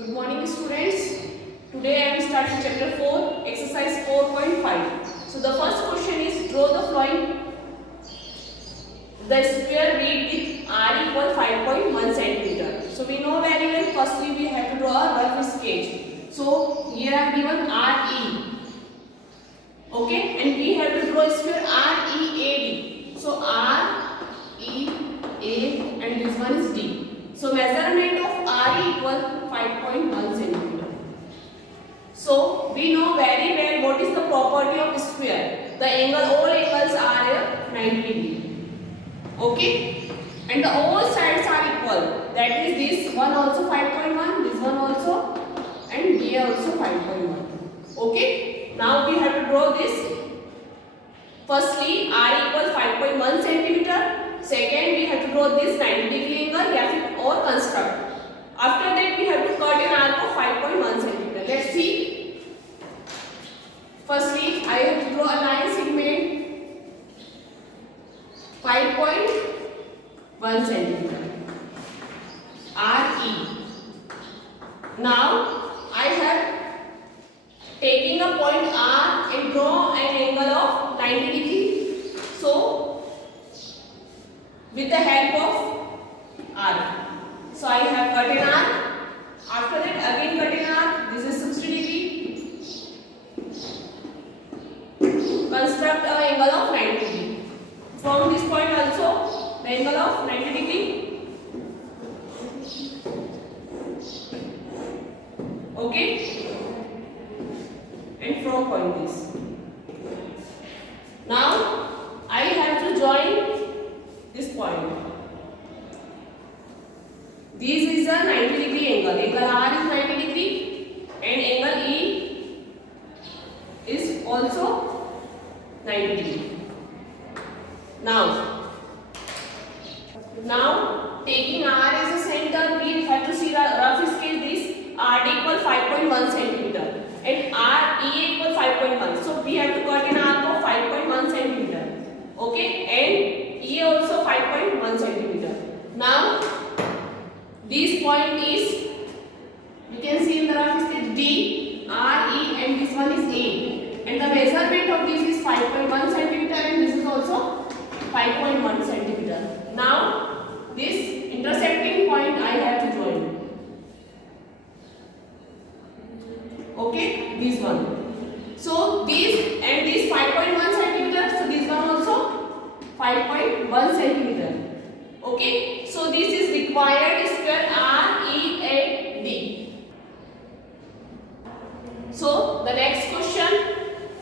Good morning students. Today I am starting chapter 4, exercise 4.5. So the first question is draw the following the square reed with r equal 5.1 centimeter. So we know very well, firstly we have to draw a rough sketch. So here I have given RE. Okay, and we have to draw square READ. So REA and this one is D. So measurement of RE equal 5.1 centimeter. So we know very well what is the property of square. The angle, all angles are 90 degree. Okay, and the all sides are equal. That is this one also 5.1, this one also, and here also 5.1. Okay, now we have to draw this. Firstly, R equal 5.1 centimeter. Second, we have to draw this 90 degree angle or construct. After that, we have to cut an arc of 5.1 centimeter. Let's see. Firstly, I have to draw a line segment 5.1 centimeter. RE. Now, I have taking a point R and draw an angle of 90 degree. So, with the help of R. So I have cut an arc. After that again cut an arc. This is 60 degree. Construct an angle of 90 degree. From this point also the angle of 90 degree. Okay. And from point this. Now I have to join this point. This is a 90 degree angle. Angle R is 90 degree and angle E is also 90 degree. Now taking R as a center, we have to see rough sketch this. R equal 5.1 centimeter and RE equal 5.1. So we have to cut an arc of 5.1 centimeter. Okay, and E also 5.1 centimeter. Now this point is, you can see in the rough sketch D, R, E, and this one is A. And the measurement of this is 5.1 centimeter and this is also 5.1 centimeter. Now this intersecting point I have to join. Okay, this one. So this and this 5.1 centimeter. So this one also 5.1 centimeter. Okay, so this is required square READ. So the next question,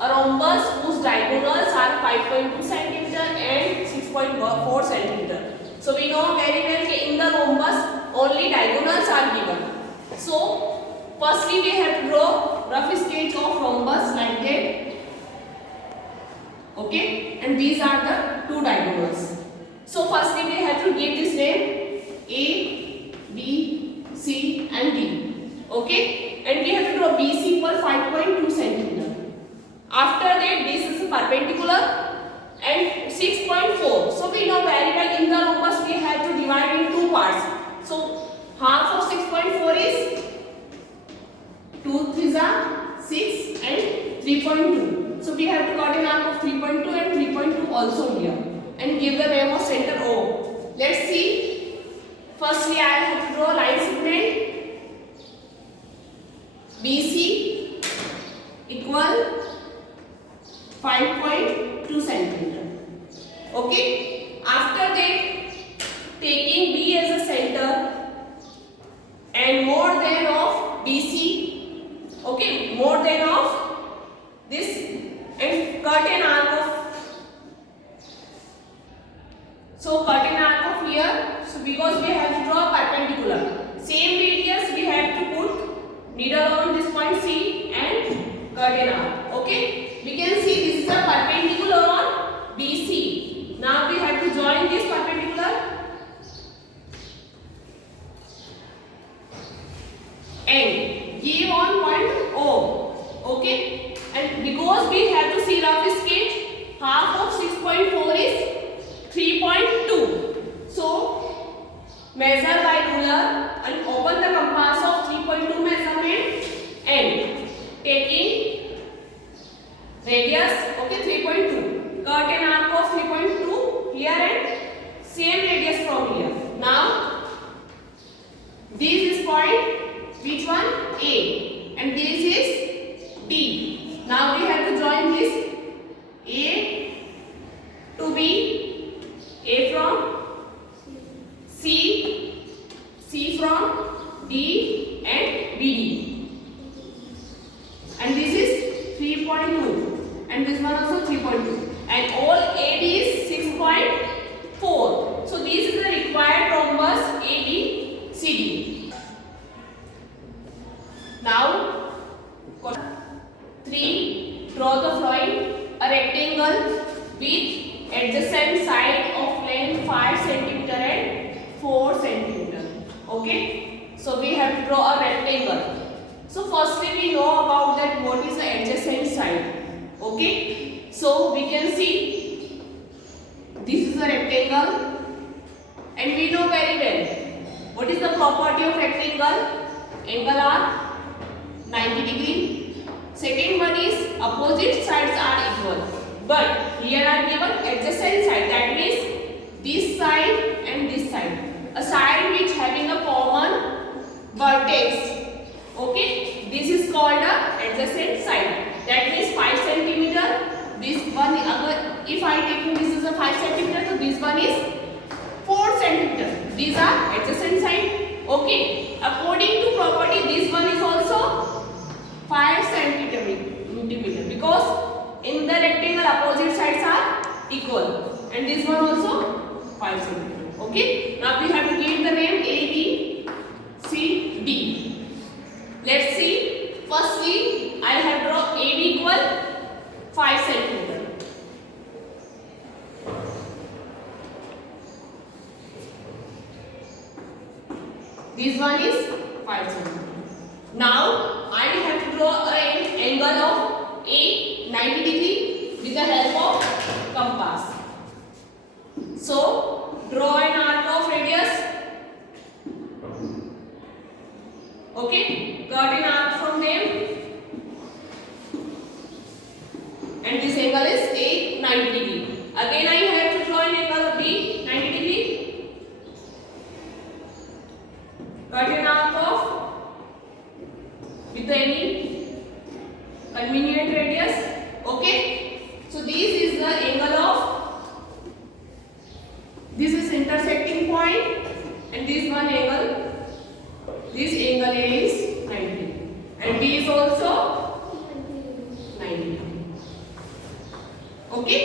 a rhombus whose diagonals are 5.2 centimeter and 6.4 centimeter. So we know very well that in the rhombus only diagonals are given. So firstly we have to draw rough sketch of rhombus like that. Okay, and these are the two diagonals. So firstly we have to give this name A, B, C and D. Okay, and we have to draw BC equal 5.2 centimeter. After that this is perpendicular and 6.4. So we know very well in the rhombus we have to divide in two parts. So half of 6.4 is 2 3s are 6 and 3.2. So we have to cut an arc of 3.2 and 3.2 also here. And give the name of center O. Let's see. Firstly, I have to draw line segment BC equal 5.2 centimeter. Okay. After that, taking B as a center and more than of BC. Okay, more than of this and cut an arc of. So cut an arc of here. So because we have to draw perpendicular. Same radius we have to put needle on this point C and cut an arc. Okay. We can see this is a perpendicular on BC. Now we have to join this perpendicular and give on point O. Okay. And because we have to see rough sketch, half of 6.4 is 3.2. So measure by ruler and open the compass of 3.2 measure. Which one? A. And this is B. Now we have to join this A to B, A from C, C from D and BD. And this is 3.2 and this one also 3.2 and all AD is 6.4. So this is the required rhombus ABCD. Now 3. Draw the following: a rectangle with adjacent side of length 5 cm and 4 cm. Okay, so we have to draw a rectangle. So firstly we know about that what is the adjacent side. Okay, so we can see this is a rectangle and we know very well what is the property of rectangle. Angle are 90 degree. Second one is opposite sides are equal, but here are given adjacent side, that means this side and this side, a side which having a common vertex. Okay, this is called a adjacent side. That means 5 cm. This one, if I take this is a 5 cm, so this one is 4 cm. These are adjacent side. Okay, according to property, this one is also 5 cm because in the rectangle opposite sides are equal, and this one also 5 cm. Okay, now we have to give the name A, B, C, D. Let's see. Firstly, I have drawn AB equal 5 cm. This one is 5 cm. Now I have to draw an angle of A 90 degree with the help of compass. So draw an arc of radius. Okay, cut an arc from them. And this angle is A 90 degree. Again I have to draw an angle of B 90 degree. Cut an arc of with any convenient radius. Okay, so this is the angle of, this is intersecting point and this one angle, this angle A is 90 and B is also 90. Okay,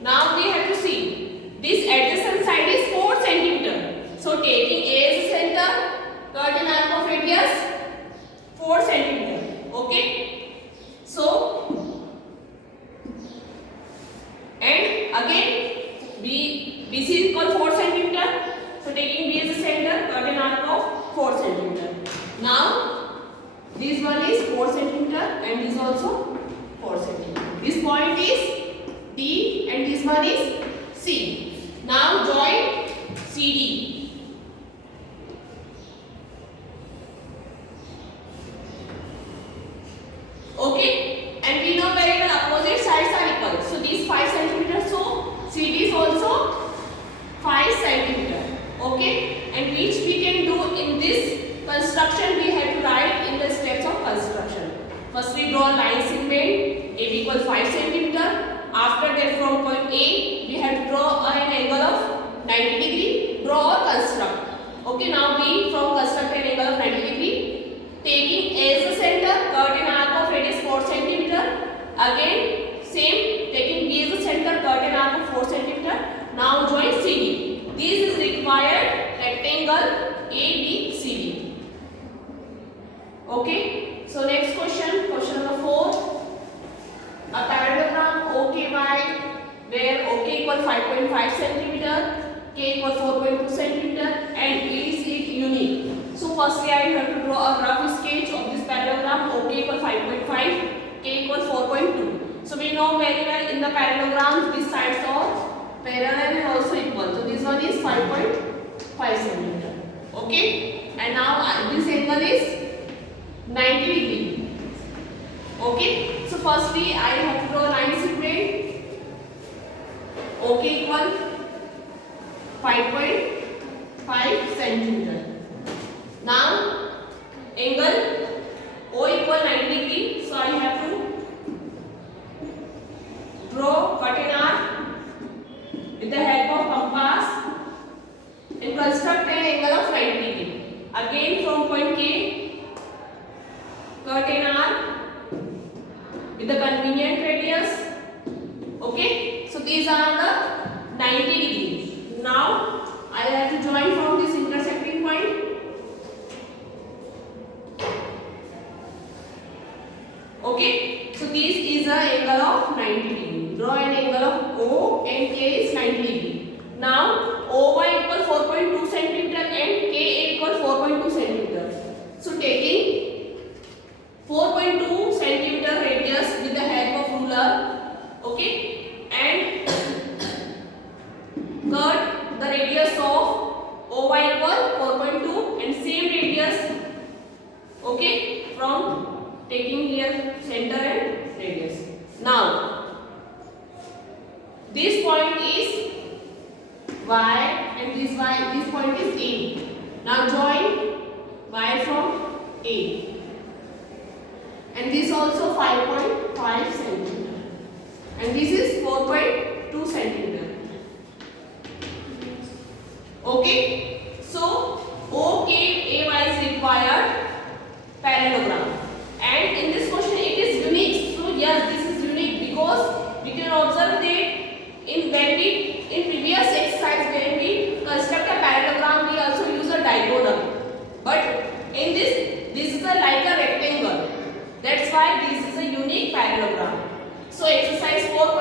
now we have to see this adjacent side is 4 cm. So taking A as a center, cut an arc of radius 4 cm. Okay, so and again BC is equal 4 cm. So taking B as a center, cut an arc of 4 cm. Now this one is 4 cm and this also 4 cm. This point is D and this one is C. Now join CD. Okay, and we know very well opposite sides are equal. So these 5 cm, so CD is also 5 cm. Okay, and which we can do in this construction, we have to write in the steps of construction. First we draw line segment AB equal 5 cm. After that from point A we have to draw an angle of 90 degree. Draw or construct. Okay, now we from construct an angle of 90 degree. Taking A as the center, cut an arc of radius 4 cm. Again same, taking B as the center, cut an arc of 4 cm. Now join CD. This is required rectangle ABCD. Okay, so next question, question number 4. A parallelogram OKY where OK equal 5.5 cm, K equal 4.2 cm and is it unique? So firstly I have to draw a rough sketch of this parallelogram. OK equal 5.5, K equal 4.2. So we know very well in the parallelograms these sides are parallel and also equal. So this one is 5.5 cm. Okay, and now this angle is 90 degree. Okay, so firstly I have to draw line segment. OK equal 5.5 cm. Now angle O equal 90 degree. So I have to draw cut an arc with the help of compass and construct an angle of 90 degree. Again from point K, cut an arc with the convenient radius. Okay, so these are the 90 degrees. Now I have to join from this intersecting point. Okay, so this is an angle of 90 degree. Draw an angle of O and K is 90 degree. Now OY equal 4.2 centimeter and KA equal 4.2 centimeter. So taking 4.2 centimeter radius with the help of ruler, okay, and cut the radius of OY equal 4.2 and same radius, okay, from taking here center and radius. Now this point is Y and this point is A. Now join Y from A. And this also 5.5 centimeter. And this is 4.2 centimeter. Okay. So OKAY is required parallelogram. And in this question it is unique. So yes, this is unique because we can observe that in previous exercise when we construct a parallelogram we also use a diagonal. But in this is like a rectangle. That's why this is a unique parallelogram. So exercise 4